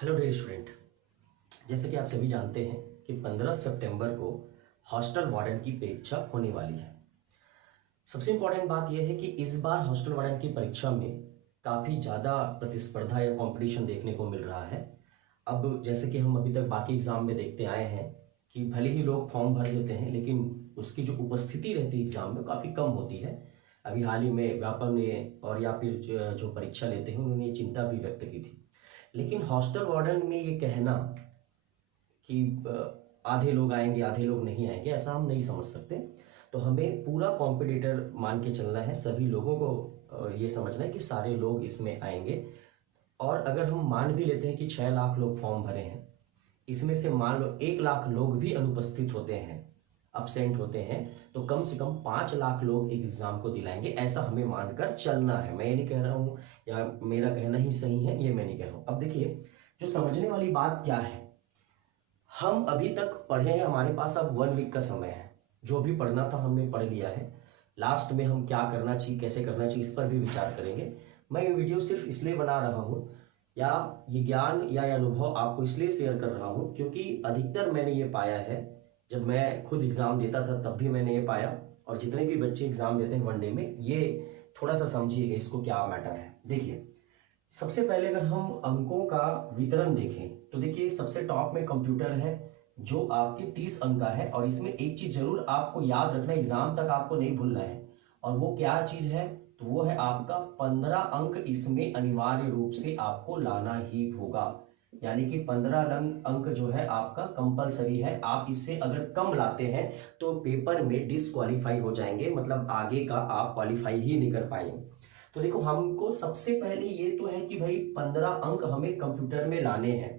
Hello dear student. जैसे कि आप सभी जानते हैं कि 15 सितंबर को हॉस्टल वार्डन की परीक्षा होने वाली है। सबसे इम्पोर्टेंट बात यह है कि इस बार हॉस्टल वार्डन की परीक्षा में काफ़ी ज़्यादा प्रतिस्पर्धा या कंपटीशन देखने को मिल रहा है। अब जैसे कि हम अभी तक बाकी एग्ज़ाम में देखते आए हैं कि भले ही लोग फॉर्म भर देते हैं लेकिन उसकी जो उपस्थिति रहती है एग्ज़ाम में काफ़ी कम होती है। अभी हाल ही में व्यापम ने और या फिर जो परीक्षा लेते हैं उन्होंने ये चिंता भी व्यक्त की थी। लेकिन हॉस्टल वार्डन में ये कहना कि आधे लोग आएंगे आधे लोग नहीं आएंगे, ऐसा हम नहीं समझ सकते। तो हमें पूरा कॉम्पिटिटर मान के चलना है, सभी लोगों को ये समझना है कि सारे लोग इसमें आएंगे। और अगर हम मान भी लेते हैं कि 6 लाख लोग फॉर्म भरे हैं, इसमें से मान लो 1 लाख लोग भी अनुपस्थित होते हैं, अब्सेंट होते हैं, तो कम से कम 5 लाख लोग एक एग्जाम को दिलाएंगे, ऐसा हमें मानकर चलना है। मैं ये नहीं कह रहा हूँ या मेरा कहना ही सही है, ये मैं नहीं कह रहा हूँ। अब देखिए, जो समझने वाली बात क्या है, हम अभी तक पढ़े हैं, हमारे पास अब 1 वीक का समय है। जो भी पढ़ना था हमने पढ़ लिया है। लास्ट में हम क्या करना चाहिए, कैसे करना चाहिए, इस पर भी विचार करेंगे। मैं ये वीडियो सिर्फ इसलिए बना रहा हूँ या ये ज्ञान या ये अनुभव आपको इसलिए शेयर कर रहा हूँ क्योंकि अधिकतर मैंने ये पाया है, जब मैं खुद एग्जाम देता था तब भी मैंने ये पाया, और जितने भी बच्चे एग्जाम देते हैं वनडे में, ये थोड़ा सा समझिएगा इसको क्या मैटर है। देखिए, सबसे पहले अगर हम अंकों का वितरण देखें तो देखिए, सबसे टॉप में कंप्यूटर है जो आपके 30 अंक का है, और इसमें एक चीज जरूर आपको याद रखना, एग्जाम तक आपको नहीं भूलना है, और वो क्या चीज है, तो वो है आपका 15 अंक इसमें अनिवार्य रूप से आपको लाना ही होगा। यानी कि 15 अंक जो है आपका कंपलसरी है। आप इससे अगर कम लाते हैं तो पेपर में डिसक्वालीफाई हो जाएंगे, मतलब आगे का आप क्वालिफाई ही नहीं कर पाएंगे। तो देखो, हमको सबसे पहले ये तो है कि भाई 15 अंक हमें कंप्यूटर में लाने हैं।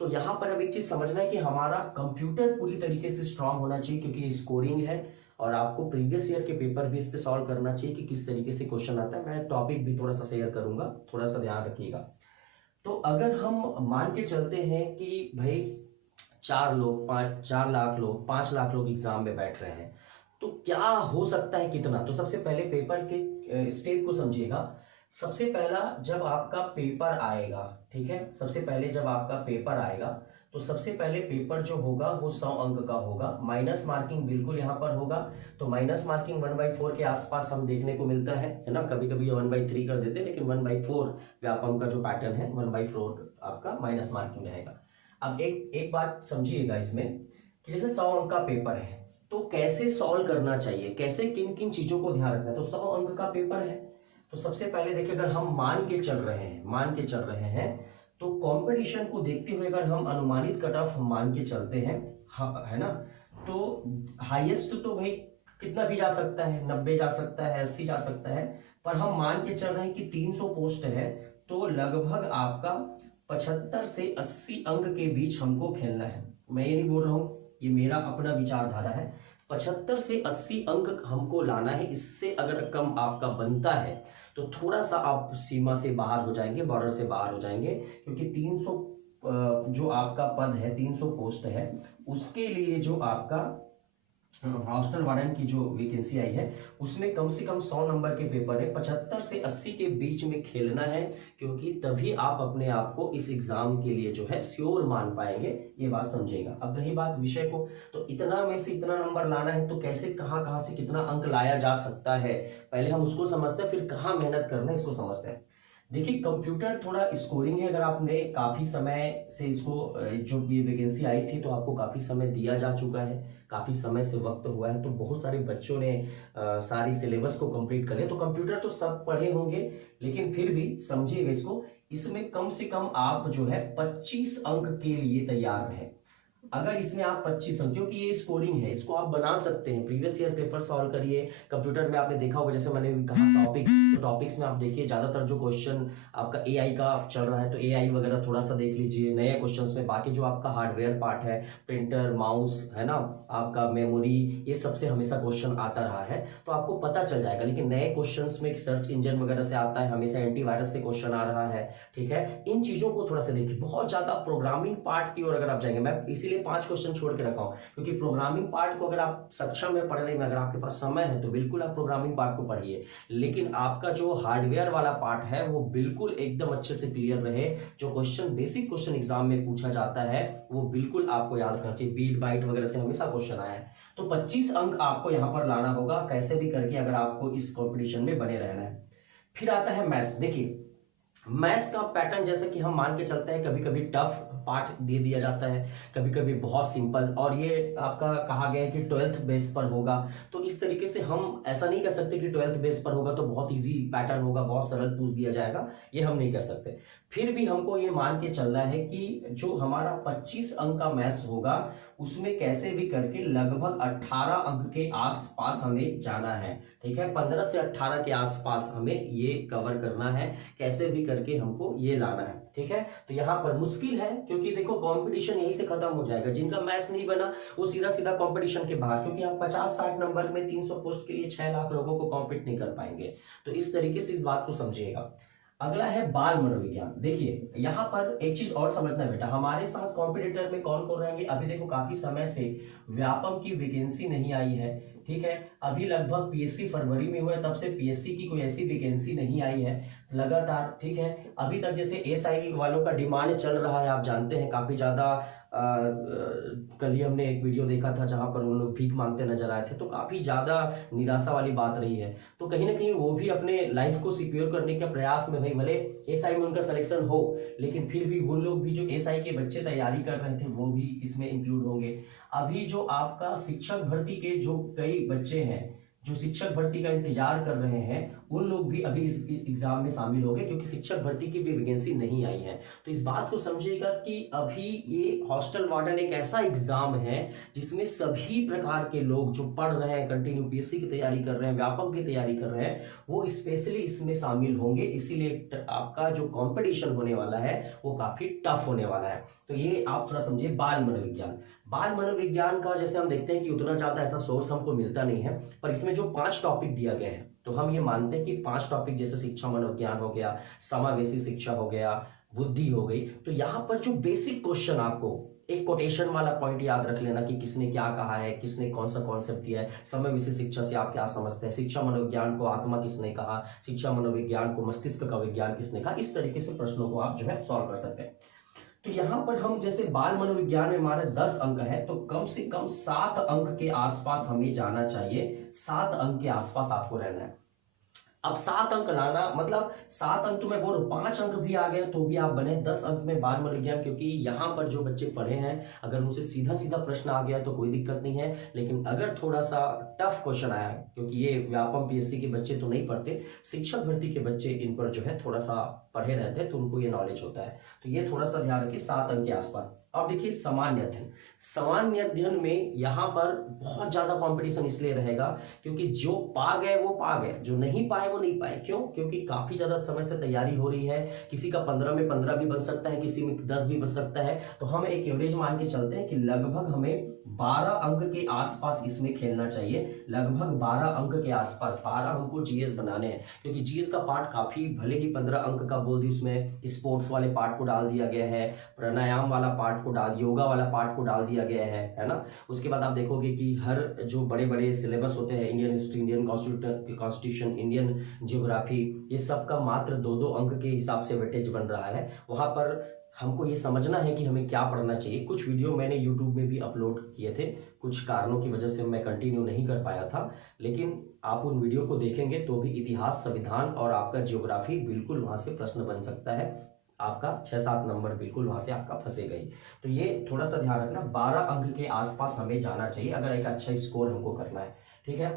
तो यहां पर अब एक चीज समझना है कि हमारा कंप्यूटर पूरी तरीके से स्ट्रांग होना चाहिए, क्योंकि स्कोरिंग है और आपको प्रीवियस ईयर के पेपर भी इस पे सॉल्व करना चाहिए कि किस तरीके से क्वेश्चन आता है। मैं टॉपिक भी थोड़ा सा शेयर करूंगा, थोड़ा सा ध्यान रखिएगा। तो अगर हम मान के चलते हैं कि भाई 4 लाख लोग 5 लाख लोग एग्जाम में बैठ रहे हैं, तो क्या हो सकता है कितना। तो सबसे पहले पेपर के स्टेप को समझिएगा। सबसे पहला, जब आपका पेपर आएगा, ठीक है, सबसे पहले जब आपका पेपर आएगा तो सबसे पहले पेपर जो होगा वो 100 अंक का होगा। माइनस मार्किंग बिल्कुल यहां पर होगा। तो माइनस मार्किंग 1/4 के आसपास हम देखने को मिलता है ना। कभी कभी 1/3 कर देते हैं, लेकिन 1/4 व्यापम का जो पैटर्न है, 1/4 आपका माइनस मार्किंग रहेगा। अब एक बात समझिएगा इसमें कि जैसे 100 अंक का पेपर है तो कैसे सॉल्व करना चाहिए, कैसे किन किन चीजों को ध्यान रखना है। तो 100 अंक का पेपर है, तो सबसे पहले देखिए, अगर हम मान के चल रहे हैं तो कंपटीशन को देखते हुए अगर हम अनुमानित कट ऑफ मान के चलते हैं, है ना, तो हाईएस्ट तो भाई कितना भी जा सकता है, 90 जा सकता है, 80 जा सकता है, पर हम मान के चल रहे हैं कि 300 पोस्ट है, तो लगभग आपका 75 से 80 अंक के बीच हमको खेलना है। मैं ये नहीं बोल रहा हूं, ये मेरा अपना विचारधारा है। 75 से 80 अंक हमको लाना है। इससे अगर कम आपका बनता है तो थोड़ा सा आप सीमा से बाहर हो जाएंगे, बॉर्डर से बाहर हो जाएंगे, क्योंकि 300 जो आपका पद है, 300 पोस्ट है, उसके लिए जो आपका हॉस्टल वार्डन की जो वैकेंसी आई है उसमें कम से कम 100 नंबर के पेपर है। 75 से 80 के बीच में खेलना है, क्योंकि तभी आप अपने आप को इस एग्जाम के लिए जो है श्योर मान पाएंगे। ये बात समझिएगा। अब रही बात विषय को, तो इतना में से इतना नंबर लाना है, तो कैसे कहां से कितना अंक लाया जा सकता है, पहले हम उसको समझते हैं, फिर कहां मेहनत करना है इसको समझते हैं। देखिए, कंप्यूटर थोड़ा स्कोरिंग है। अगर आपने काफी समय से इसको जो भी वैकेंसी आई थी तो आपको काफी समय दिया जा चुका है, काफी समय से वक्त हुआ है, तो बहुत सारे बच्चों ने सारी सिलेबस को कंप्लीट कर लिया। तो कंप्यूटर तो सब पढ़े होंगे, लेकिन फिर भी समझिएगा इसको, इसमें कम से कम आप जो है 25 अंक के लिए तैयार रहे। अगर इसमें आप 25 अंक, क्योंकि ये स्कोरिंग है, इसको आप बना सकते हैं। प्रीवियस ईयर पेपर सॉल्व करिए। कंप्यूटर में आपने देखा होगा, जैसे मैंने कहा टॉपिक्स, तो टॉपिक्स में आप देखिए ज्यादातर जो क्वेश्चन आपका एआई का चल रहा है, तो एआई वगैरह थोड़ा सा देख लीजिए नए क्वेश्चंस में। बाकी जो आपका हार्डवेयर पार्ट है, प्रिंटर, माउस, है ना, आपका मेमोरी, ये सबसे हमेशा क्वेश्चन आता रहा है, तो आपको पता चल जाएगा। लेकिन नए क्वेश्चंस में सर्च इंजन वगैरह से आता है, हमेशा एंटीवायरस से क्वेश्चन आ रहा है, ठीक है। इन चीजों को थोड़ा सा देखिए। बहुत ज्यादा प्रोग्रामिंग पार्ट की ओर अगर आप जाएंगे, मैं इसीलिए 5 क्वेश्चन छोड़ के रखा हूँ, क्योंकि प्रोग्रामिंग पार्ट को अगर आप सक्षम है पढ़ने में, अगर आपके पास समय है तो बिल्कुल आप प्रोग्रामिंग पार्ट को पढ़िए, लेकिन आपका जो हार्डवेयर वाला पार्ट है वो बिल्कुल एकदम अच्छे से क्लियर रहे। जो क्वेश्चन बेसिक क्वेश्चन एग्जाम में पूछा जाता है वो बिल्कुल आपको याद रखना चाहिए। बीट बाइट वगैरह से हमेशा क्वेश्चन आया है, तो 25 अंक आपको यहाँ पर लाना होगा कैसे भी करके, अगर आपको इस कॉम्पिटिशन में बने रहना है। फिर आता है मैथ्स। देखिए मैथ्स का पैटर्न जैसे कि हम मान के चलते हैं, कभी कभी टफ पार्ट दे दिया जाता है, कभी कभी बहुत सिंपल, और ये आपका कहा गया है कि 12th बेस पर होगा। तो इस तरीके से हम ऐसा नहीं कह सकते कि 12th बेस पर होगा तो बहुत इजी पैटर्न होगा, बहुत सरल पूछ दिया जाएगा, ये हम नहीं कह सकते। फिर भी हमको ये मान के चलना है कि जो हमारा 25 अंक का मैथ्स होगा उसमें कैसे भी करके लगभग 18 अंक के आसपास हमें जाना है। ठीक है, 15 से 18 के आसपास हमें ये कवर करना है, कैसे भी करके हमको ये लाना है। ठीक है, तो यहाँ पर मुश्किल है क्योंकि देखो कंपटीशन यहीं से खत्म हो जाएगा। जिनका मैथ्स नहीं बना वो सीधा सीधा कंपटीशन के बाहर, क्योंकि आप 50-60 नंबर में 300 पोस्ट के लिए 6 लाख लोगों को कॉम्पीट नहीं कर पाएंगे। तो इस तरीके से इस बात को समझिएगा। अगला है बाल मनोविज्ञान। देखिए यहाँ पर एक चीज और समझना बेटा, हमारे साथ कॉम्पिटिटर में कौन कौन रहेंगे। अभी देखो काफी समय से व्यापम की वैकेंसी नहीं आई है। ठीक है, अभी लगभग पीएससी फरवरी में हुआ है, तब से पीएससी की कोई ऐसी वैकेंसी नहीं आई है लगातार। ठीक है, अभी तक जैसे एसआई वालों का डिमांड चल रहा है, आप जानते हैं काफी ज्यादा। कल ही हमने एक वीडियो देखा था जहां पर उन लोग भीख मांगते नजर आए थे, तो काफी ज्यादा निराशा वाली बात रही है। तो कहीं ना कहीं वो भी अपने लाइफ को सिक्योर करने के प्रयास में, भाई भले एसआई में उनका सिलेक्शन हो, लेकिन फिर भी वो लोग भी जो एसआई के बच्चे तैयारी कर रहे थे वो भी इसमें इंक्लूड होंगे। अभी जो आपका शिक्षक भर्ती के जो कई बच्चे हैं जो शिक्षक भर्ती का इंतजार कर रहे हैं, उन लोग भी अभी इस एग्जाम में शामिल हो गए, क्योंकि शिक्षक भर्ती की भी वैकेंसी नहीं आई है। तो इस बात को समझिएगा कि अभी ये हॉस्टल वार्डन एक ऐसा एग्जाम है जिसमें सभी प्रकार के लोग जो पढ़ रहे हैं, कंटिन्यू पीएससी की तैयारी कर रहे हैं, व्यापक की तैयारी कर रहे हैं, वो स्पेशली इसमें शामिल होंगे। इसीलिए आपका जो कॉम्पिटिशन होने वाला है वो काफी टफ होने वाला है। तो ये आप थोड़ा समझिए। बाल मनोविज्ञान, बाल मनोविज्ञान का जैसे हम देखते हैं कि उतना ज्यादा ऐसा सोर्स हमको मिलता नहीं है, पर इसमें जो 5 टॉपिक दिया गया है तो हम ये मानते हैं कि 5 टॉपिक जैसे शिक्षा मनोविज्ञान हो गया, समावेशी शिक्षा हो गया, बुद्धि हो गई, तो यहाँ पर जो बेसिक क्वेश्चन आपको एक कोटेशन वाला पॉइंट याद रख लेना कि किसने क्या कहा है, किसने कौन सा कॉन्सेप्ट दिया है। समावेशी शिक्षा से आप क्या समझते हैं, शिक्षा मनोविज्ञान को आत्मा किसने कहा, शिक्षा मनोविज्ञान को मस्तिष्क का विज्ञान किसने कहा, इस तरीके से प्रश्नों को आप जो है सॉल्व कर सकते हैं। तो यहाँ पर हम जैसे बाल मनोविज्ञान में हमारे 10 अंक है, तो कम से कम 7 अंक के आसपास हमें जाना चाहिए। 7 अंक के आसपास आपको रहना है। अब 7 अंक लाना मतलब 7 अंक तो मैं बोल रहा हूँ, 5 अंक भी आ गए तो भी आप बने 10 अंक में बाल मनोविज्ञान, क्योंकि यहाँ पर जो बच्चे पढ़े हैं अगर उनसे सीधा सीधा प्रश्न आ गया तो कोई दिक्कत नहीं है, लेकिन अगर थोड़ा सा टफ क्वेश्चन आया, क्योंकि ये व्यापम पीएससी के बच्चे तो नहीं पढ़ते, शिक्षक भर्ती के बच्चे इन पर जो है थोड़ा सा पढ़े रहते हैं तो उनको ये नॉलेज होता है, तो ये थोड़ा सा ध्यान रखिए 7 अंक के आसपास। अब देखिए सामान्य अध्ययन, सामान्य अध्ययन में यहाँ पर बहुत ज्यादा कंपटीशन इसलिए रहेगा क्योंकि जो पा गए वो पा गए, जो नहीं पाए वो नहीं पाए। क्यों? क्योंकि काफी ज्यादा समय से तैयारी हो रही है, किसी का 15 में 15 भी बन सकता है, किसी में 10 भी बन सकता है। तो हम एक एवरेज मान के चलते हैं कि लगभग हमें 12 अंक के आसपास इसमें खेलना चाहिए, लगभग 12 अंक के आसपास। 12 अंक को जीएस बनाने हैं, क्योंकि जीएस का पार्ट काफी, भले ही 15 अंक का बोल दी, उसमें स्पोर्ट्स वाले पार्ट को डाल दिया गया है, प्राणायाम वाला पार्ट को डाल, योगा वाला पार्ट को डाल दिया गया है ना। उसके बाद आप देखोगे कि हर जो बड़े बड़े सिलेबस होते हैं, Indian history, Indian constitution, Indian geography, ये सब का मात्र 2-2 अंक के हिसाब से वेटेज बन रहा है। वहां पर हमको ये समझना है कि हमें क्या पढ़ना चाहिए। कुछ वीडियो मैंने यूट्यूब में भी अपलोड किए थे, कुछ कारणों की वजह से मैं कंटिन्यू नहीं कर पाया था, लेकिन आप उन वीडियो को देखेंगे तो भी इतिहास, संविधान और आपका जियोग्राफी बिल्कुल वहां से प्रश्न बन सकता है। आपका 6-7 नंबर बिल्कुल वहां से आपका फंसे गई। तो ये थोड़ा सा ध्यान रखना, 12 अंक के आसपास हमें जाना चाहिए अगर एक अच्छा स्कोर हमको करना है। ठीक है,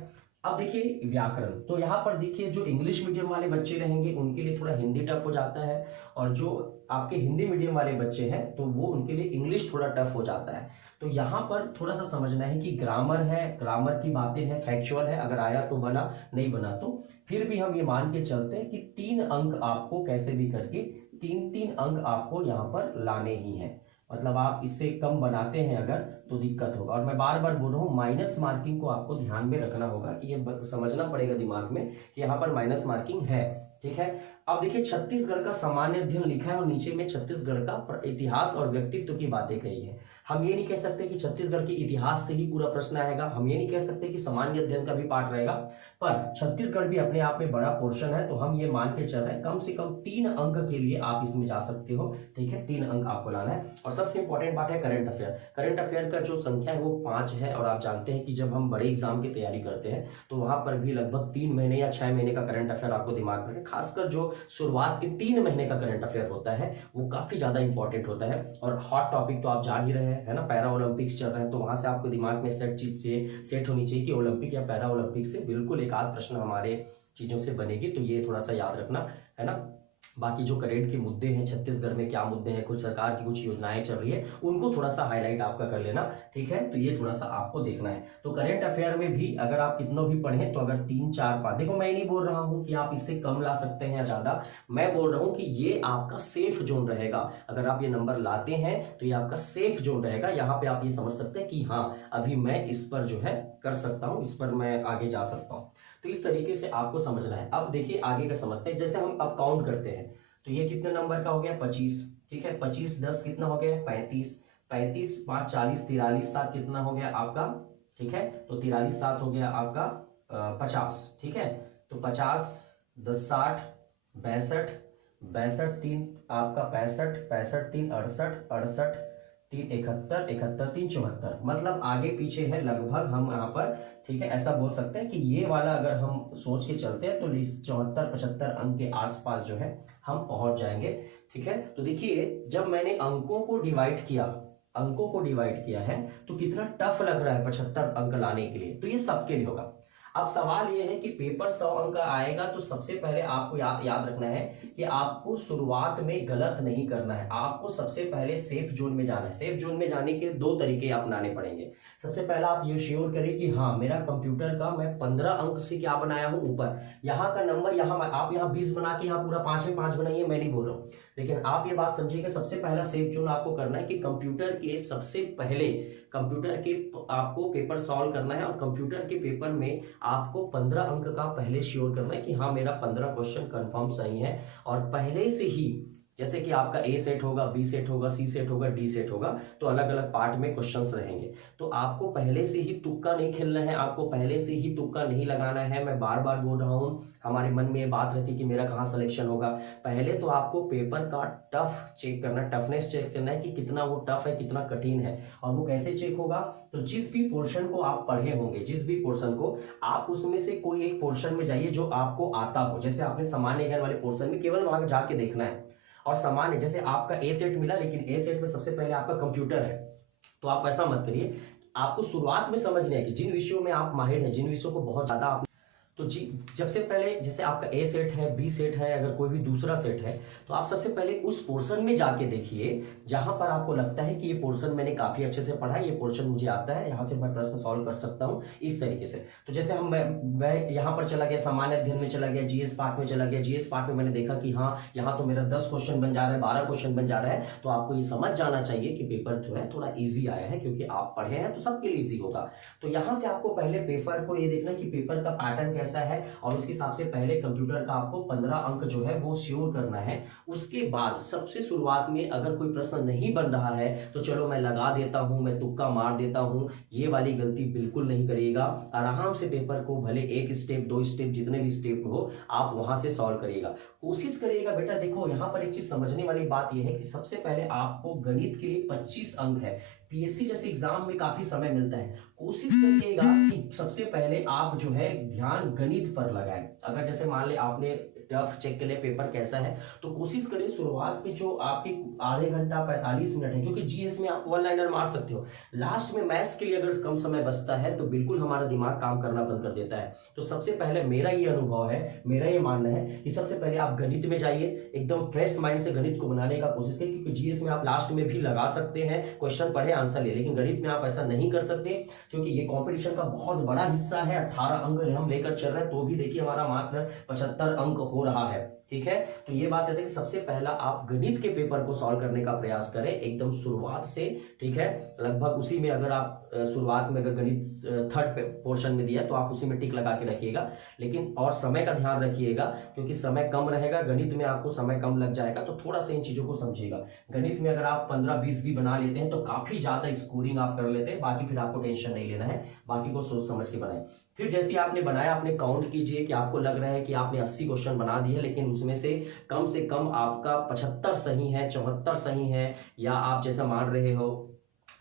अब देखिए व्याकरण, तो यहाँ पर देखिए जो इंग्लिश मीडियम वाले बच्चे रहेंगे उनके लिए थोड़ा हिंदी टफ हो जाता है, और जो आपके हिंदी मीडियम वाले बच्चे हैं तो वो उनके लिए इंग्लिश थोड़ा टफ हो जाता है। तो यहाँ पर थोड़ा सा समझना है कि ग्रामर है, ग्रामर की बातें हैं, फैक्चुअल है, अगर आया तो बना, नहीं बना तो फिर भी हम ये मान के चलते हैं कि 3 अंक आपको कैसे भी करके 3-3 अंक आपको यहाँ पर लाने ही हैं। मतलब आप इससे कम बनाते हैं अगर तो दिक्कत होगा। और मैं बार बार बोल रहा हूँ माइनस मार्किंग को आपको ध्यान में रखना होगा कि ये समझना पड़ेगा दिमाग में कि यहाँ पर माइनस मार्किंग है। ठीक है, अब देखिए छत्तीसगढ़ का सामान्य अध्ययन लिखा है और नीचे में छत्तीसगढ़ का इतिहास और व्यक्तित्व की बातें कही है। हम ये नहीं कह सकते कि छत्तीसगढ़ के इतिहास से ही पूरा प्रश्न आएगा, हम ये नहीं कह सकते कि सामान्य अध्ययन का भी पार्ट रहेगा, पर छत्तीसगढ़ भी अपने आप में बड़ा पोर्शन है, तो हम ये मान के चल रहे हैं कम से कम 3 अंक के लिए आप इसमें जा सकते हो। ठीक है, 3 अंक आपको लाना है। और सबसे इंपॉर्टेंट बात है करंट अफेयर। करंट अफेयर का जो संख्या है वो 5 है, और आप जानते हैं कि जब हम बड़े एग्जाम की तैयारी करते हैं तो वहां पर भी लगभग 3 महीने या 6 महीने का करंट अफेयर आपको दिमाग में रखें। खासकर जो शुरुआत के 3 महीने का करंट अफेयर होता है वो काफी ज्यादा इंपॉर्टेंट होता है। और हॉट टॉपिक तो आप जान ही रहे हैं, है ना, पैरा ओलंपिक्स चल रहे हैं, तो वहां से आपको दिमाग में सेट होनी चाहिए कि ओलंपिक या पैरा ओलंपिक से बिल्कुल एक आध प्रश्न हमारे चीजों से बनेगी, तो ये थोड़ा सा याद रखना, है ना। बाकी जो करेंट के मुद्दे हैं, छत्तीसगढ़ में क्या मुद्दे हैं, कुछ सरकार की कुछ योजनाएं चल रही है, उनको थोड़ा सा हाईलाइट आपका कर लेना। ठीक है, तो ये थोड़ा सा आपको देखना है। तो करंट अफेयर में भी अगर आप कितना भी पढ़ें तो अगर 3-4 5, देखो मैं नहीं बोल रहा हूं कि आप इससे कम ला सकते हैं या ज्यादा, मैं बोल रहा हूं कि ये आपका सेफ जोन रहेगा। अगर आप ये नंबर लाते हैं तो ये आपका सेफ जोन रहेगा। यहाँ पे आप ये समझ सकते हैं कि हाँ अभी मैं इस पर जो है कर सकता हूँ, इस पर मैं आगे जा सकता हूँ। तो इस तरीके से आपको समझना है। अब देखिए आगे का समझते हैं। जैसे हम अब काउंट करते हैं तो ये कितने नंबर का हो गया, 25। ठीक है, 25 10 कितना हो गया, 35। 35 5 40, 43 7 कितना हो गया आपका, ठीक है, तो 43 7 हो गया आपका 50। ठीक है, तो 50 10 60 62 62 3 आपका 65 65 3 68 68 3 71 71 3 74, मतलब आगे पीछे है लगभग हम यहाँ पर। ठीक है, ऐसा बोल सकते हैं कि ये वाला अगर हम सोच के चलते हैं तो 74-75 अंक के आसपास जो है हम पहुंच जाएंगे। ठीक है, तो देखिए जब मैंने अंकों को डिवाइड किया है तो कितना टफ लग रहा है 75 अंक लाने के लिए, तो ये सबके लिए होगा। अब सवाल ये है कि पेपर 100 अंक का आएगा तो सबसे पहले आपको याद रखना है कि आपको शुरुआत में गलत नहीं करना है। आपको सबसे पहले सेफ जोन में जाना है। सेफ जोन में जाने के 2 तरीके अपनाने पड़ेंगे। सबसे पहला आप ये श्योर करें कि हाँ मेरा कंप्यूटर का मैं 15 अंक से क्या बनाया हूं, ऊपर यहाँ का नंबर, यहाँ आप यहाँ 20 बना के यहाँ पूरा 5 में 5 बनाइए, मैं नहीं बोल रहा हूँ, लेकिन आप ये बात समझिए सबसे पहला सेफ जोन आपको करना है कि कंप्यूटर के सबसे पहले आपको पेपर सॉल्व करना है, और कंप्यूटर के पेपर में आपको 15 अंक का पहले श्योर करना है कि हाँ मेरा 15 क्वेश्चन कंफर्म सही है। और पहले से ही जैसे कि आपका ए सेट होगा, बी सेट होगा, सी सेट होगा, डी सेट होगा, तो अलग अलग पार्ट में क्वेश्चंस रहेंगे, तो आपको पहले से ही तुक्का नहीं खेलना है, आपको पहले से ही तुक्का नहीं लगाना है। मैं बार बार बोल रहा हूँ, हमारे मन में ये बात रहती है कि मेरा कहाँ सिलेक्शन होगा। पहले तो आपको पेपर का टफनेस चेक करना है कि कितना वो टफ है, कितना कठिन है। और वो कैसे चेक होगा, तो जिस भी पोर्शन को आप पढ़े होंगे, जिस भी पोर्शन को आप उसमें से कोई एक पोर्शन में जाइए जो आपको आता हो। जैसे आपने सामान्य ज्ञान वाले पोर्शन में केवल वहां जाके देखना है। और सामान्य जैसे आपका ए सेट मिला, लेकिन ए सेट में सबसे पहले आपका कंप्यूटर है, तो आप ऐसा मत करिए। आपको शुरुआत में समझना है कि जिन विषयों में आप माहिर हैं, जिन विषयों को बहुत ज्यादा आप तो जी जब से पहले जैसे आपका ए सेट है, बी सेट है, अगर कोई भी दूसरा सेट है, तो आप सबसे पहले उस पोर्शन में जाके देखिए जहां पर आपको लगता है कि ये पोर्शन मैंने काफी अच्छे से पढ़ा है, ये पोर्शन मुझे आता है, यहाँ से मैं प्रश्न सॉल्व कर सकता हूँ इस तरीके से। तो जैसे मैं यहाँ पर चला गया, सामान्य अध्ययन में चला गया, जीएस पार्ट में चला गया। जीएस पार्ट में मैंने देखा कि हाँ यहाँ तो मेरा 10 क्वेश्चन बन जा रहा है, 12 क्वेश्चन बन जा रहा है, तो आपको ये समझ जाना चाहिए कि पेपर जो है थोड़ा ईजी आया है, क्योंकि आप पढ़े हैं तो सबके लिए ईजी होगा। तो यहाँ से आपको पहले पेपर को ये देखना कि पेपर का पैटर्न कैसा है, और उसके हिसाब से पहले कंप्यूटर का आपको 15 अंक जो है वो श्योर करना है। उसके बाद सबसे शुरुआत में अगर कोई प्रश्न नहीं बन रहा है तो चलो मैं लगा देता हूं, मैं तुक्का मार देता हूं, ये वाली गलती बिल्कुल नहीं करिएगा। आराम से पेपर को भले 1 स्टेप 2 स्टेप जितने भी स्टेप हो आप वहां से सॉल्व करिएगा, कोशिश करिएगा। बेटा देखो यहाँ पर एक चीज समझने वाली बात यह है कि सबसे पहले आपको गणित के लिए 25 अंक है। पीएससी जैसे एग्जाम में काफी समय मिलता है, कोशिश करिएगा कि सबसे पहले आप जो है ध्यान गणित पर लगाएं। अगर जैसे मान ले आपने टफ चेक के लिए पेपर कैसा है, तो कोशिश करें शुरुआत के जो आपके आधे घंटा 45 मिनट है, क्योंकि जीएस में आप 1 लाइनर मार सकते हो, लास्ट में मैथ्स के लिए अगर कम समय बचता है तो बिल्कुल हमारा दिमाग काम करना बंद कर देता है। तो सबसे पहले मेरा ये अनुभव है, मेरा ये मानना है कि सबसे पहले आप गणित में जाइए, एकदम फ्रेश माइंड से गणित को बनाने का कोशिश करें, क्योंकि जीएस में आप लास्ट में भी लगा सकते हैं, क्वेश्चन पढ़े आंसर ले, लेकिन गणित में आप ऐसा नहीं कर सकते, क्योंकि ये कॉम्पिटिशन का बहुत बड़ा हिस्सा है। 18 अंक हम लेकर चल रहे हैं, तो भी देखिए हमारा मात्र 75 अंक हो रहा है। ठीक है। तो ये बात है कि सबसे पहला आप गणित के पेपर को सॉल्व करने का प्रयास करें एकदम शुरुआत से, ठीक है। लगभग उसी में अगर आप शुरुआत में अगर गणित थर्ड पोर्शन में दिया तो आप उसी में टिक लगा के रखिएगा, लेकिन और समय का ध्यान रखिएगा क्योंकि समय कम रहेगा, गणित में आपको समय कम लग जाएगा, तो थोड़ा सा इन चीज़ों को समझिएगा। गणित में अगर आप 15-20 भी बना लेते हैं तो काफ़ी ज़्यादा स्कोरिंग आप कर लेते हैं, बाकी फिर आपको टेंशन नहीं लेना है, बाकी को सोच समझ के बनाएं। फिर जैसे आपने बनाया, आपने काउंट कीजिए कि आपको लग रहा है कि आपने 80 क्वेश्चन बना दिए, लेकिन उसमें से कम आपका 75 सही है, 74 सही है, या आप जैसा मान रहे हो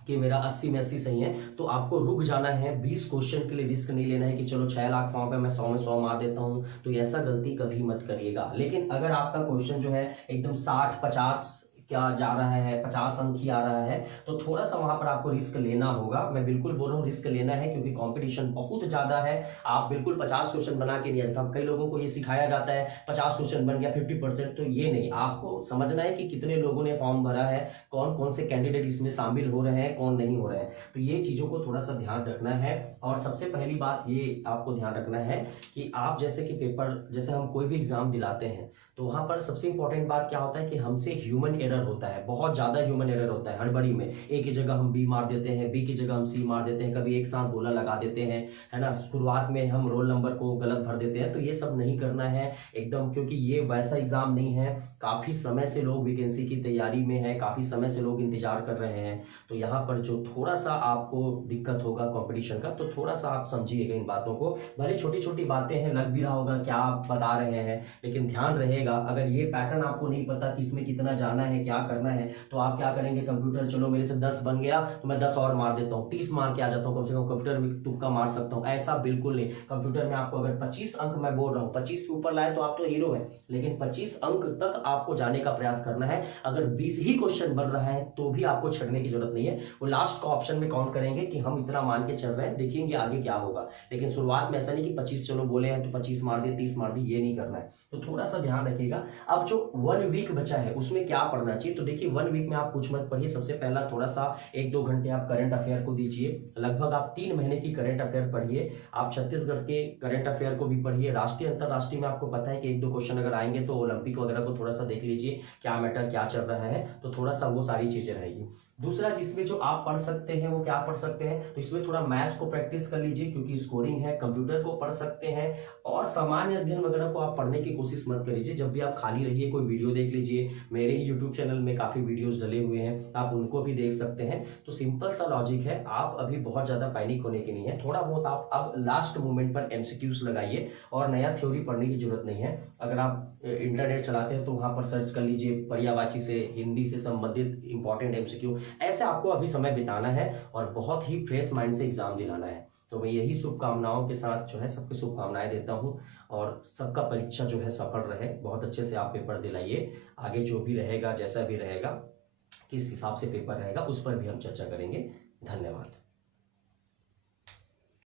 कि मेरा 80 में 80 सही है, तो आपको रुक जाना है। 20 क्वेश्चन के लिए रिस्क नहीं लेना है कि चलो 6 लाख फॉर्म पे मैं 100 में 100 मार देता हूं, तो ऐसा गलती कभी मत करिएगा। लेकिन अगर आपका क्वेश्चन जो है एकदम 60-50 क्या जा रहा है, 50 अंक ही आ रहा है, तो थोड़ा सा वहां पर आपको रिस्क लेना होगा। मैं बिल्कुल बोल रहा हूँ रिस्क लेना है क्योंकि कंपटीशन बहुत ज्यादा है। आप बिल्कुल 50 क्वेश्चन बना के नहीं आता। कई लोगों को ये सिखाया जाता है 50 क्वेश्चन बन गया 50%, तो ये नहीं, आपको समझना है कि कितने लोगों ने फॉर्म भरा है, कौन कौन से कैंडिडेट इसमें शामिल हो रहे हैं, कौन नहीं हो रहे हैं, तो ये चीजों को थोड़ा सा ध्यान रखना है। और सबसे पहली बात ये आपको ध्यान रखना है कि आप जैसे कि पेपर, जैसे हम कोई भी एग्जाम दिलाते हैं तो वहां पर सबसे इंपॉर्टेंट बात क्या होता है कि हमसे ह्यूमन एरर होता है, बहुत ज्यादा ह्यूमन एरर होता है। हड़बड़ी में एक ही जगह हम बी मार देते हैं, बी की जगह हम सी मार देते हैं, कभी एक साथ गोला लगा देते हैं, है ना। शुरुआत में हम रोल नंबर को गलत भर देते हैं, तो ये सब नहीं करना है एकदम, क्योंकि ये वैसा एग्जाम नहीं है। काफी समय से लोग वैकेंसी की तैयारी में है, काफी समय से लोग इंतजार कर रहे हैं, तो यहाँ पर जो थोड़ा सा आपको दिक्कत होगा कंपटीशन का, तो थोड़ा सा आप समझिएगा इन बातों को। भले छोटी छोटी बातें हैं, लग भी रहा होगा क्या आप बता रहे हैं, लेकिन ध्यान रहेगा अगर ये पैटर्न आपको नहीं पता कि इसमें कितना जाना है, क्या करना है, तो आप क्या करेंगे, कंप्यूटर चलो मेरे से 10 बन गया तो मैं 10 और मार देता हूँ, 30 मार के आ जाता हूँ, कम से कम कंप्यूटर में तुक्का मार सकता हूँ। ऐसा बिल्कुल नहीं। कंप्यूटर में आपको अगर 25 अंक मैं बोल रहा हूँ, 25 से ऊपर लाए तो आप तो हीरो है, लेकिन 25 अंक तक आपको जाने का प्रयास करना है। अगर 20 ही क्वेश्चन बन रहा है तो भी आपको छटने की जरूरत नहीं है। वो लास्ट का ऑप्शन में काउंट करेंगे कि हम इतना मान के चल रहे हैं, देखेंगे आगे क्या होगा। लेकिन शुरुआत में ऐसा नहीं कि 25 चलो बोले हैं तो 25 मार दिए, 30 मार दी, ये नहीं करना है। तो थोड़ा सा ध्यान रखिएगा। अब जो 1 वीक बचा है उसमें क्या पढ़ना चाहिए, तो देखिए 1 वीक में आप कुछ मत पढ़िए। सबसे पहला थोड़ा सा 1-2 घंटे आप करंट अफेयर को दीजिए। लगभग आप 3 महीने की करंट अफेयर पढ़िए। आप छत्तीसगढ़ के करंट अफेयर को भी पढ़िए। राष्ट्रीय अंतरराष्ट्रीय में आपको पता है कि 1-2 क्वेश्चन अगर आएंगे तो ओलंपिक वगैरह को थोड़ा सा देख लीजिए, क्या मैटर क्या चल रहा है, तो थोड़ा सा वो सारी चीजें रहेगी। दूसरा जिसमें जो आप पढ़ सकते हैं वो क्या पढ़ सकते हैं, तो इसमें थोड़ा मैथ्स को प्रैक्टिस कर लीजिए क्योंकि स्कोरिंग है। कंप्यूटर को पढ़ सकते हैं और सामान्य अध्ययन वगैरह को आप पढ़ने की कोशिश मत करिए। जब भी आप खाली रहिए कोई वीडियो देख लीजिए। मेरे ही यूट्यूब चैनल में काफी वीडियोस डले हुए हैं, आप उनको भी देख सकते हैं। तो सिंपल सा लॉजिक है, आप अभी बहुत ज्यादा पैनिक होने की नहीं है। थोड़ा बहुत आप अब लास्ट मोमेंट पर एमसीक्यूज लगाइए और नया थ्योरी पढ़ने की जरूरत नहीं है। अगर आप इंटरनेट चलाते हैं तो वहां पर सर्च कर लीजिए पर्यायवाची से, हिंदी से संबंधित इंपॉर्टेंट एमसीक्यू, ऐसे आपको अभी समय बिताना है और बहुत ही फ्रेश माइंड से एग्जाम दिलाना है। तो मैं यही शुभकामनाओं के साथ जो है सबको शुभकामनाएं देता हूं और सबका परीक्षा जो है सफल रहे। बहुत अच्छे से आप पेपर दिलाइए। आगे जो भी रहेगा, जैसा भी रहेगा, किस हिसाब से पेपर रहेगा, उस पर भी हम चर्चा करेंगे। धन्यवाद।